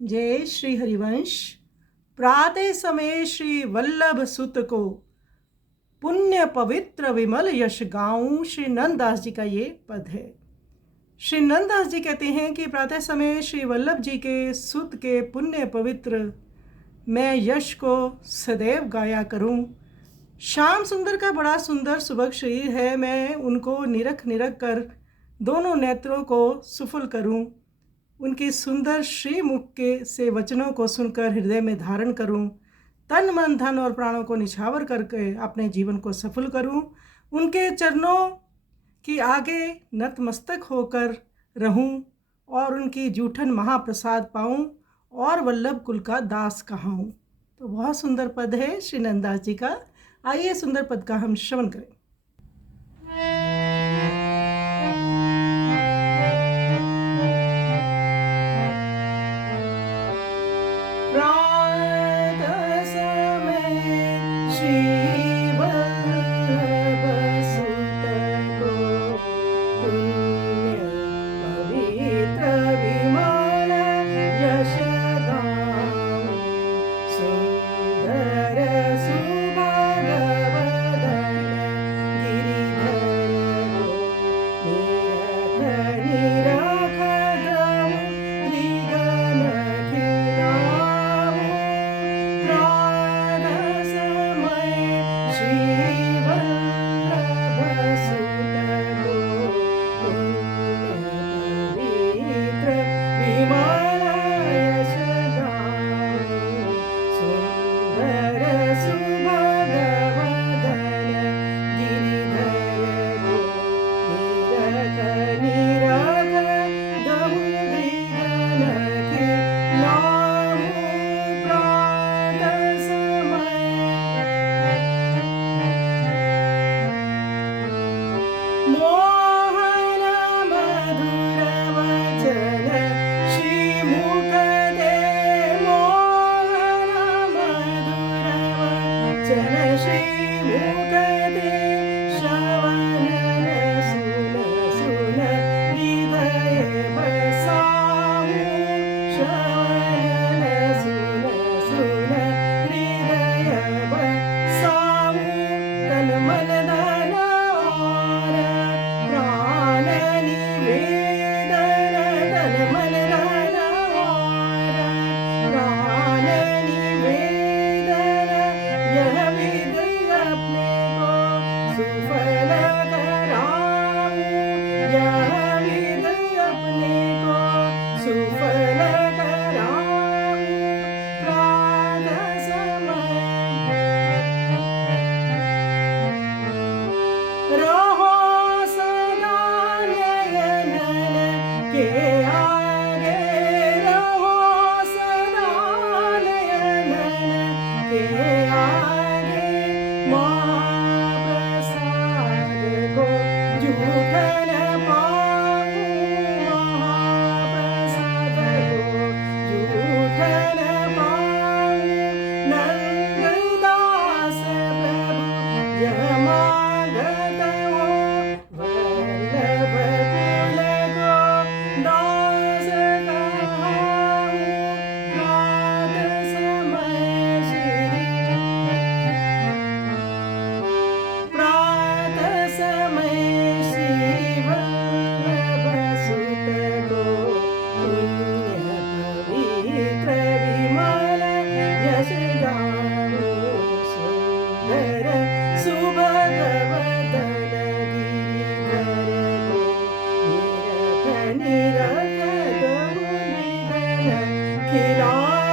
जय श्री हरिवंश। प्रातः समय श्री वल्लभ सुत को पुण्य पवित्र विमल यश गाऊं। श्री नंददास जी का ये पद है। श्री नंददास जी कहते हैं कि प्रातः समय श्री वल्लभ जी के सुत के पुण्य पवित्र मैं यश को सदैव गाया करूं। श्याम सुंदर का बड़ा सुंदर सुबह शरीर है, मैं उनको निरख निरख कर दोनों नेत्रों को सुफल करूं। उनके सुंदर श्रीमुख के से वचनों को सुनकर हृदय में धारण करूं। तन मन धन और प्राणों को निछावर करके अपने जीवन को सफल करूं। उनके चरणों की आगे नतमस्तक होकर रहूं और उनकी जूठन महाप्रसाद पाऊं और वल्लभ कुल का दास कहाऊं। तो बहुत सुंदर पद है श्री नंददास जी का। आइए सुंदर पद का हम श्रवण करें। खिला